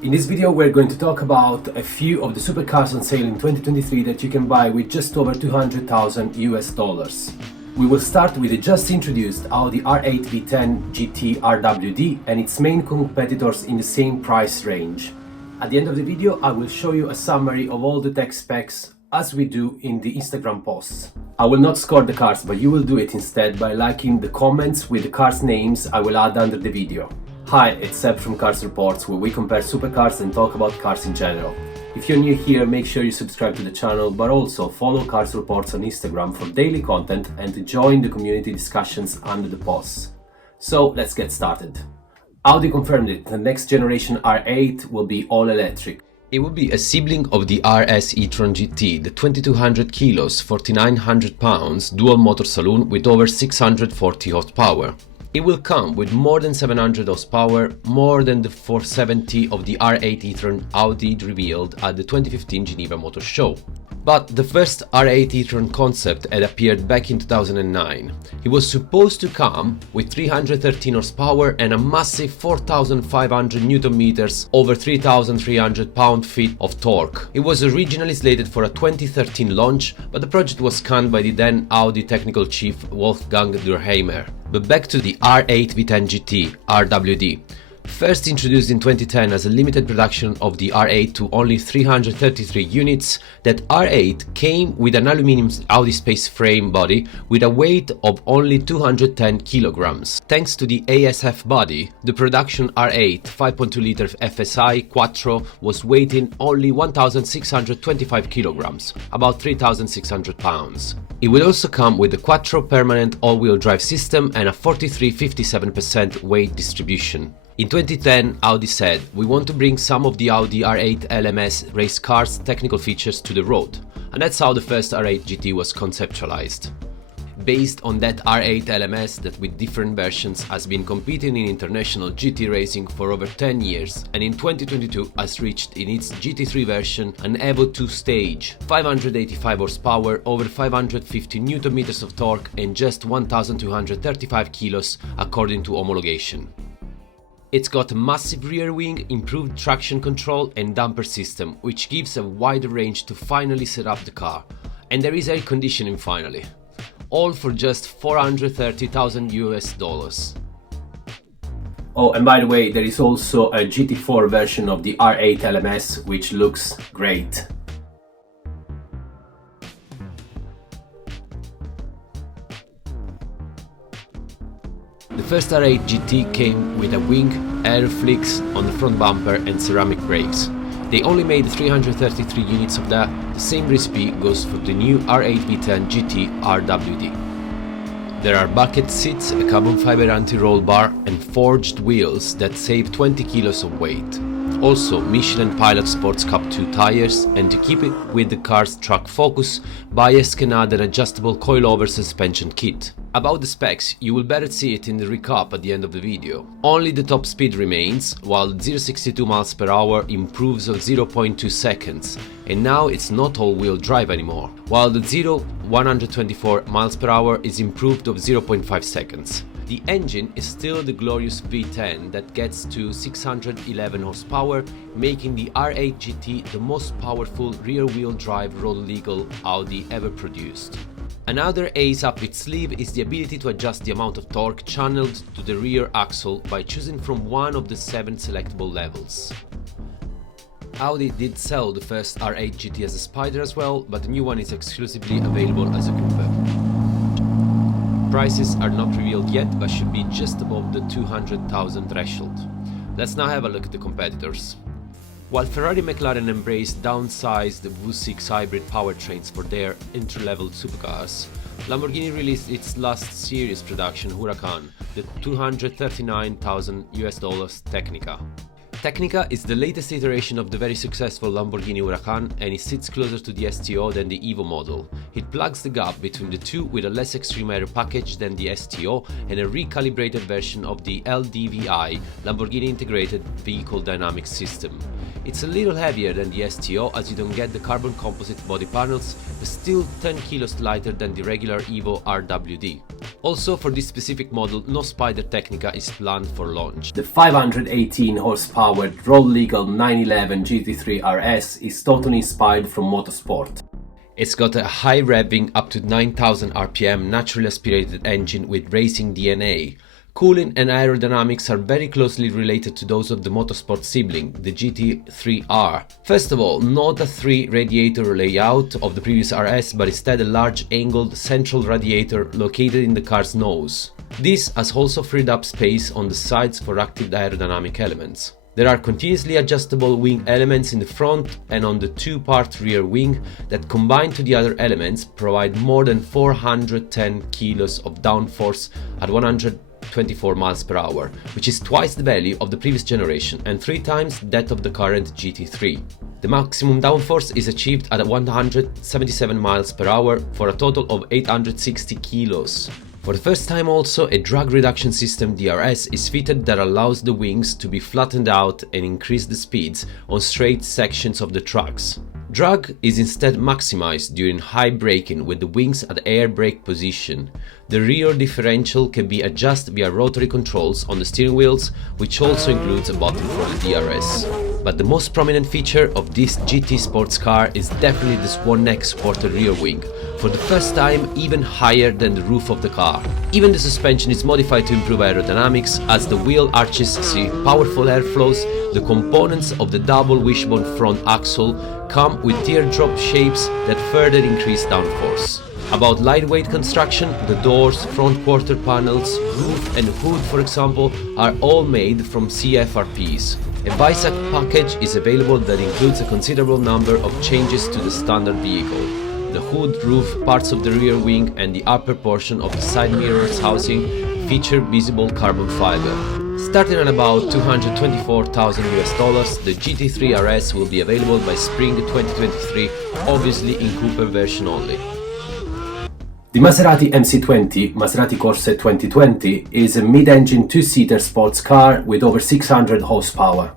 In this video we're going to talk about a few of the supercars on sale in 2023 that you can buy with just over 200,000 US dollars. We will start with the just introduced Audi R8 V10 GT RWD and its main competitors in the same price range. At the end of the video I will show you a summary of all the tech specs as we do in the Instagram posts. I will not score the cars, but you will do it instead by liking the comments with the cars' names I will add under the video. Hi, it's Seb from Cars Reports, where we compare supercars and talk about cars in general. If you're new here, make sure you subscribe to the channel, but also follow Cars Reports on Instagram for daily content and to join the community discussions under the posts. So let's get started. Audi confirmed it, the next generation R8 will be all electric. It will be a sibling of the RS e-tron GT, the 2200 kilos, 4900 pounds dual motor saloon with over 640 horsepower. It will come with more than 700 horsepower, more than the 470 of the R8 e-tron Audi revealed at the 2015 Geneva Motor Show. But the first R8 e-tron concept had appeared back in 2009. It was supposed to come with 313 horsepower and a massive 4,500 Nm, over 3,300 pound-feet of torque. It was originally slated for a 2013 launch, but the project was canned by the then Audi technical chief Wolfgang Durheimer. But back to the R8 V10 GT RWD. First introduced in 2010 as a limited production of the R8 to only 333 units, that R8 came with an aluminium Audi Space frame body with a weight of only 210 kilograms. Thanks to the ASF body, the production R8 5.2-liter FSI Quattro was weighing only 1,625 kilograms, about 3,600 pounds. It will also come with the Quattro permanent all-wheel drive system and a 43-57% weight distribution. In 2010, Audi said, "We want to bring some of the Audi R8 LMS race cars' technical features to the road," and that's how the first R8 GT was conceptualized. Based on that R8 LMS that with different versions has been competing in international GT racing for over 10 years, and in 2022 has reached in its GT3 version an Evo 2 stage, 585 horsepower, over 550 Nm of torque and just 1,235 kilos according to homologation. It's got a massive rear wing, improved traction control and damper system, which gives a wider range to finally set up the car. And there is air conditioning finally. All for just 430,000 US dollars. Oh, and by the way, there is also a GT4 version of the R8 LMS, which looks great. The first R8 GT came with a wing, air flicks on the front bumper and ceramic brakes. They only made 333 units of that. The same recipe goes for the new R8 V10 GT RWD. There are bucket seats, a carbon fiber anti-roll bar and forged wheels that save 20 kilos of weight. Also Michelin Pilot Sports Cup 2 tires, and to keep it with the car's track focus, buyers can add an adjustable coilover suspension kit. About the specs, you will better see it in the recap at the end of the video. Only the top speed remains, while 0-62 miles per hour improves of 0.2 seconds, and now it's not all-wheel drive anymore, while the 0-124 miles per hour is improved of 0.5 seconds. The engine is still the glorious V10 that gets to 611 horsepower, making the R8 GT the most powerful rear-wheel drive road-legal Audi ever produced. Another ace up its sleeve is the ability to adjust the amount of torque channeled to the rear axle by choosing from one of the 7 selectable levels. Audi did sell the first R8 GT as a Spider as well, but the new one is exclusively available as a coupe. Prices are not revealed yet, but should be just above the 200,000 threshold. Let's now have a look at the competitors. While Ferrari and McLaren embraced downsized V6 hybrid powertrains for their entry-level supercars, Lamborghini released its last series production Huracan, the $239,000 US Technica. Technica is the latest iteration of the very successful Lamborghini Hurácan, and it sits closer to the STO than the Evo model. It plugs the gap between the two with a less extreme aero package than the STO and a recalibrated version of the LDVI, Lamborghini Integrated Vehicle Dynamics System. It's a little heavier than the STO as you don't get the carbon composite body panels, but still 10 kilos lighter than the regular Evo RWD. Also, for this specific model, no Spider Technica is planned for launch. The 518 horsepower road-legal 911 GT3 RS is totally inspired from motorsport. It's got a high revving up to 9000 RPM naturally aspirated engine with racing DNA. Cooling and aerodynamics are very closely related to those of the motorsport sibling, the GT3R. First of all, not a 3 radiator layout of the previous RS, but instead a large angled central radiator located in the car's nose. This has also freed up space on the sides for active aerodynamic elements. There are continuously adjustable wing elements in the front and on the two-part rear wing that, combined to the other elements, provide more than 410 kilos of downforce at 124 miles per hour, which is twice the value of the previous generation and 3 times that of the current GT3. The maximum downforce is achieved at 177 miles per hour for a total of 860 kilos. For the first time also, a drag reduction system DRS is fitted that allows the wings to be flattened out and increase the speeds on straight sections of the tracks. Drag is instead maximized during high braking with the wings at air brake position. The rear differential can be adjusted via rotary controls on the steering wheels, which also includes a button for the DRS. But the most prominent feature of this GT sports car is definitely the swan neck supported rear wing, for the first time even higher than the roof of the car. Even the suspension is modified to improve aerodynamics, as the wheel arches see powerful airflows. The components of the double wishbone front axle come with teardrop shapes that further increase downforce. About lightweight construction, the doors, front quarter panels, roof and hood, for example, are all made from CFRPs. A BISAC package is available that includes a considerable number of changes to the standard vehicle. The hood, roof, parts of the rear wing and the upper portion of the side mirrors housing feature visible carbon fiber. Starting at about $224,000, the GT3 RS will be available by spring 2023, obviously in coupe version only. The Maserati MC20, Maserati Corsa 2020, is a mid-engine 2-seater sports car with over 600 horsepower.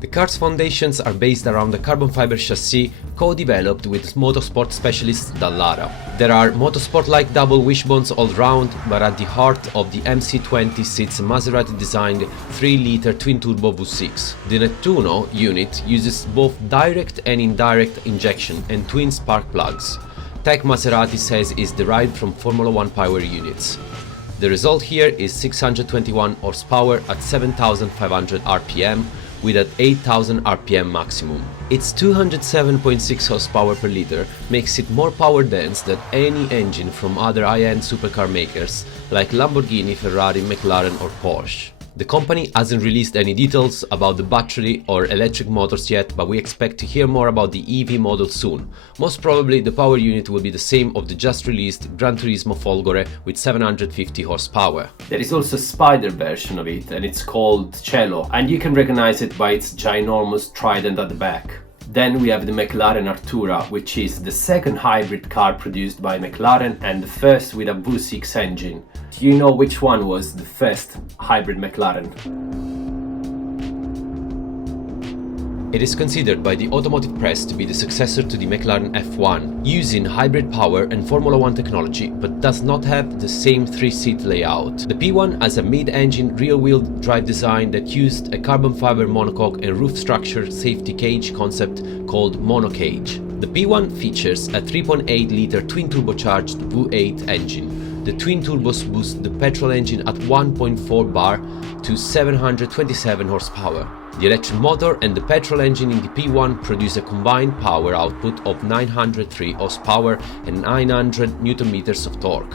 The car's foundations are based around a carbon fiber chassis co-developed with motorsport specialist Dallara. There are motorsport-like double wishbones all round, but at the heart of the MC20 sits a Maserati-designed 3-liter twin-turbo V6. The Nettuno unit uses both direct and indirect injection and twin spark plugs. Tech Maserati says is derived from Formula 1 power units. The result here is 621 horsepower at 7,500 RPM, with an 8,000 RPM maximum. Its 207.6 horsepower per liter makes it more power dense than any engine from other high-end supercar makers like Lamborghini, Ferrari, McLaren or Porsche. The company hasn't released any details about the battery or electric motors yet, but we expect to hear more about the EV model soon. Most probably the power unit will be the same of the just released Gran Turismo Folgore with 750 horsepower. There is also a Spider version of it, and it's called Cello, and you can recognize it by its ginormous trident at the back. Then we have the McLaren Artura, which is the second hybrid car produced by McLaren and the first with a V6 engine. Do you know which one was the first hybrid McLaren? It is considered by the automotive press to be the successor to the McLaren F1, using hybrid power and Formula 1 technology, but does not have the same 3-seat layout. The P1 has a mid-engine rear-wheel drive design that used a carbon fiber monocoque and roof structure safety cage concept called monocage. The P1 features a 3.8-liter twin-turbocharged V8 engine. The twin turbos boost the petrol engine at 1.4 bar to 727 horsepower. The electric motor and the petrol engine in the P1 produce a combined power output of 903 horsepower and 900 Nm of torque.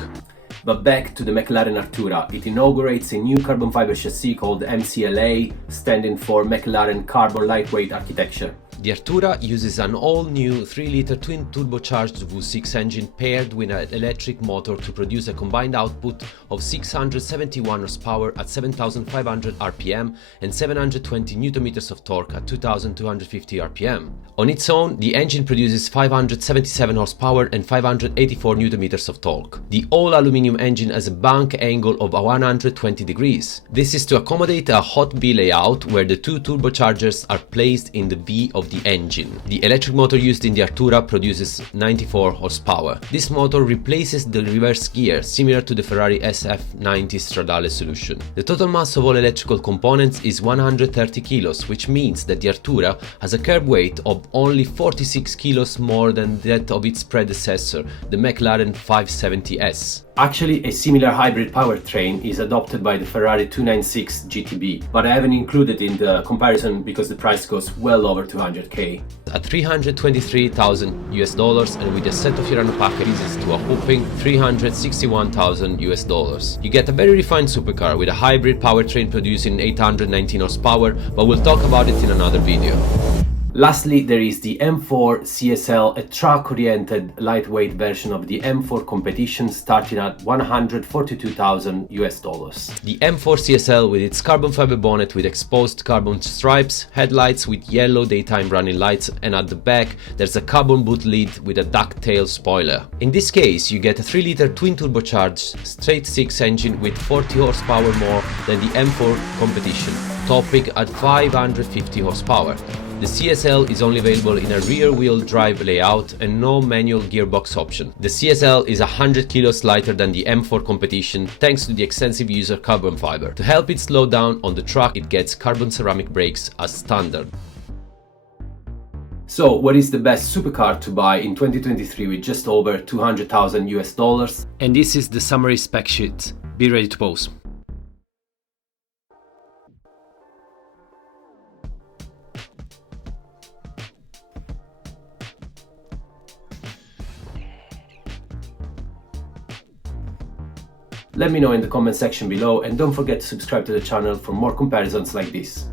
But back to the McLaren Artura, it inaugurates a new carbon fiber chassis called MCLA, standing for McLaren Carbon Lightweight Architecture. The Artura uses an all-new 3-liter twin-turbocharged V6 engine paired with an electric motor to produce a combined output of 671 horsepower at 7,500 RPM and 720 Nm of torque at 2,250 RPM. On its own, the engine produces 577 horsepower and 584 Nm of torque. The all-aluminium titanium engine has a bank angle of 120 degrees. This is to accommodate a hot V layout where the two turbochargers are placed in the V of the engine. The electric motor used in the Artura produces 94 horsepower. This motor replaces the reverse gear, similar to the Ferrari SF90 Stradale solution. The total mass of all electrical components is 130 kilos, which means that the Artura has a curb weight of only 46 kilos more than that of its predecessor, the McLaren 570S. Actually, a similar hybrid powertrain is adopted by the Ferrari 296 GTB, but I haven't included in the comparison because the price goes well over 200k. At $323,000 and with a set of Fiorano packages to a whopping $361,000. You get a very refined supercar with a hybrid powertrain producing 819 horsepower, but we'll talk about it in another video. Lastly, there is the M4 CSL, a track-oriented lightweight version of the M4 competition starting at $142,000. The M4 CSL with its carbon fiber bonnet with exposed carbon stripes, headlights with yellow daytime running lights, and at the back there's a carbon boot lid with a ducktail spoiler. In this case you get a 3-liter twin turbocharged straight-six engine with 40 horsepower more than the M4 competition, topping at 550 horsepower. The CSL is only available in a rear-wheel drive layout and no manual gearbox option. The CSL is 100 kilos lighter than the M4 competition thanks to the extensive use of carbon fiber. To help it slow down on the track, it gets carbon ceramic brakes as standard. So, what is the best supercar to buy in 2023 with just over $200,000? And this is the summary spec sheet. Be ready to pause. Let me know in the comment section below and don't forget to subscribe to the channel for more comparisons like this.